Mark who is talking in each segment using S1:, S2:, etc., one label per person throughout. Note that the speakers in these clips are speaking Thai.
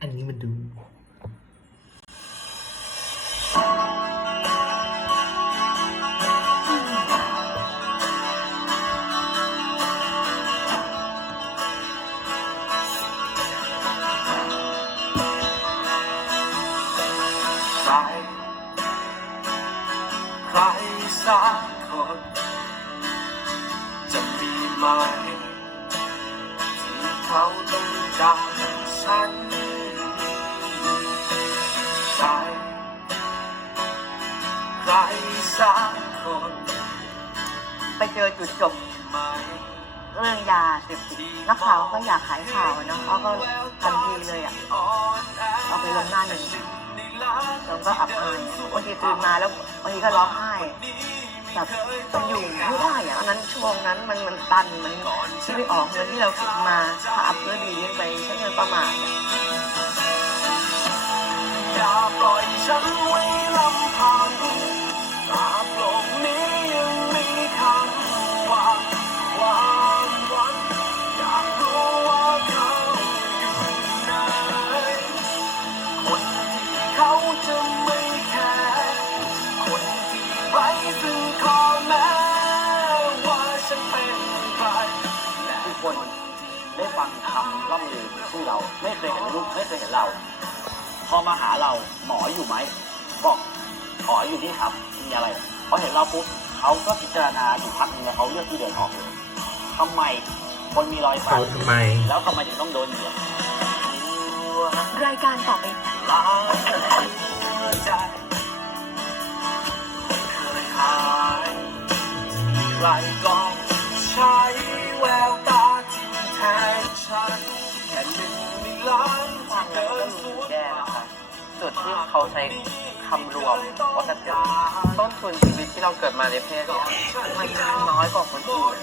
S1: อันนี้มันดู
S2: ใครใครสักคน จะมีไหมที่เขาต้องการฉัน ใครสักคน
S3: ไปเจอจุดจบ
S2: ไหม
S3: เรื่องยาเสพติดนักข่าวก็อยากขายข่าวอะเนาะเขาก็ทันทีเลยอะ เอาไปลงหน้าหนึ่งแล้วก็อับอายบางทีตื่นมาแล้วบางทีก็ร้องไห้แบบมันอยู่ไม่ได้อะอันนั้นช่วงนั้นมันมันตันมันที่ไม่ออกเงินที่เราเก็บมาถ้าอัพเพื่อดีไปใช้เงินประมาทอ
S2: ย่าปล่อยฉันไว้
S4: ฟังคำล่ำลือชื่อเรา ไม่เคยเห็นรูปไม่เคยเห็นเรา พอมาหาเราหมออยู่ไหมบอกขออยู่นี่ครับมีอะไรพอเห็นเราปุ๊บเขาก็พิจารณาอยู่พักหนึงแล้วเขาเลือกที่เดินออกเลยทำไมคนมีรอยสั
S1: เขา
S4: ก
S1: ทำไม
S4: แล้วทำไมถึงต้องโดนเหยียบ
S3: รายการต่อไป
S2: ทางนั้นก็มี
S5: แก้นะคะจุดที่เขาใช้คำรวมวัฒนธรรต้นทุนชีวิตที่เราเกิดมาในเพศเนี่ยมันน้อยกว่าคนอื่น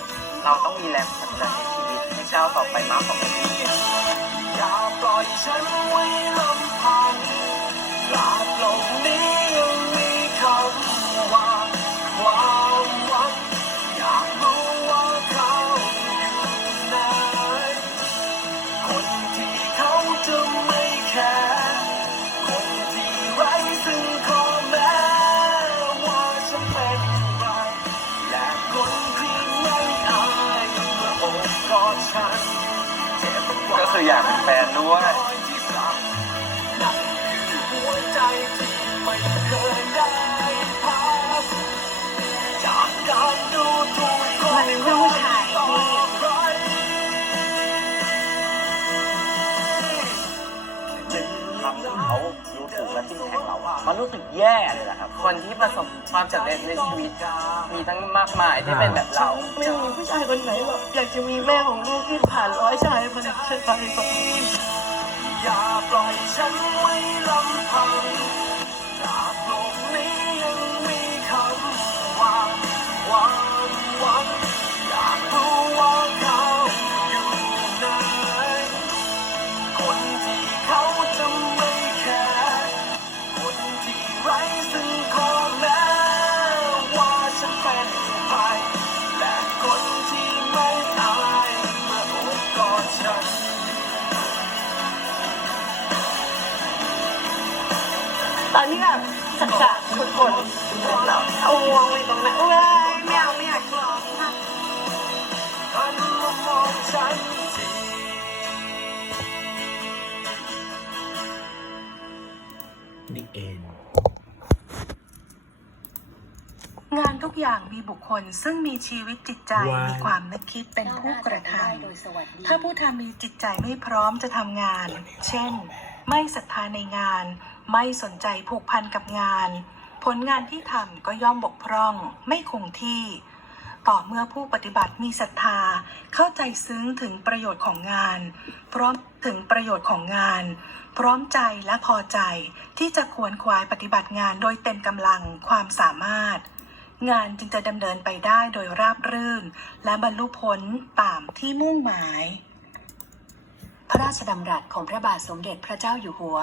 S5: เราต้องมีแรงผลักดันในชีวิตให้ก้าวต่อไปมากกว่าคนอื่น
S2: อย่าปล่อยฉันไว้ ก็คืออยากเป็
S5: นแฟนด้วย
S2: ที่สั่งนั่นคือหัวใจที่ไม่รู้
S3: ทำ
S4: ให้เขาดูถูกและทิ้งแทงเรามันรู้สึกแย่เลยนะครับ
S5: คนที่ประสบความสำเร็จในชีวิต มีทั้งมากมายที่เป็นแบบเรา
S3: ไม่มีผู้ชายคนไหนหรอกอยากจะมีแม่ของลูกที่ผ่านร้อยชายมาใช่ไหม
S2: อย่าปล่อยฉันไว้ลำพัง
S3: ตอนนี้แบบสักษะคนคนเราเอางวงไปตรงนั้นเอ้ยไม่เอาไม่อยากกิน
S2: หันมามองฉันที
S1: The end
S6: งานทุกอย่างมีบุคคลซึ่งมีชีวิตจิตใจ
S1: ว้าว
S6: มีความนึกคิดเป็นผู้กระทำถ้าผู้ทำมีจิตใจไม่พร้อมจะทำงาน เช่น ไม่ศรัทธาในงาน ไม่สนใจผูกพันกับงาน ผลงานที่ทำก็ย่อมบกพร่องไม่คงที่ ต่อเมื่อผู้ปฏิบัติมีศรัทธาเข้าใจซึ้งถึงประโยชน์ของงาน พร้อมถึงประโยชน์ของงาน พร้อมใจและพอใจที่จะขวนขวายปฏิบัติงานโดยเต็มกำลังความสามารถ งานจึงจะดำเนินไปได้โดยราบรื่น และบรรลุผลตามที่มุ่งหมาย
S7: พระราชดำรัสของพระบาทสมเด็จพระเจ้าอยู่หัว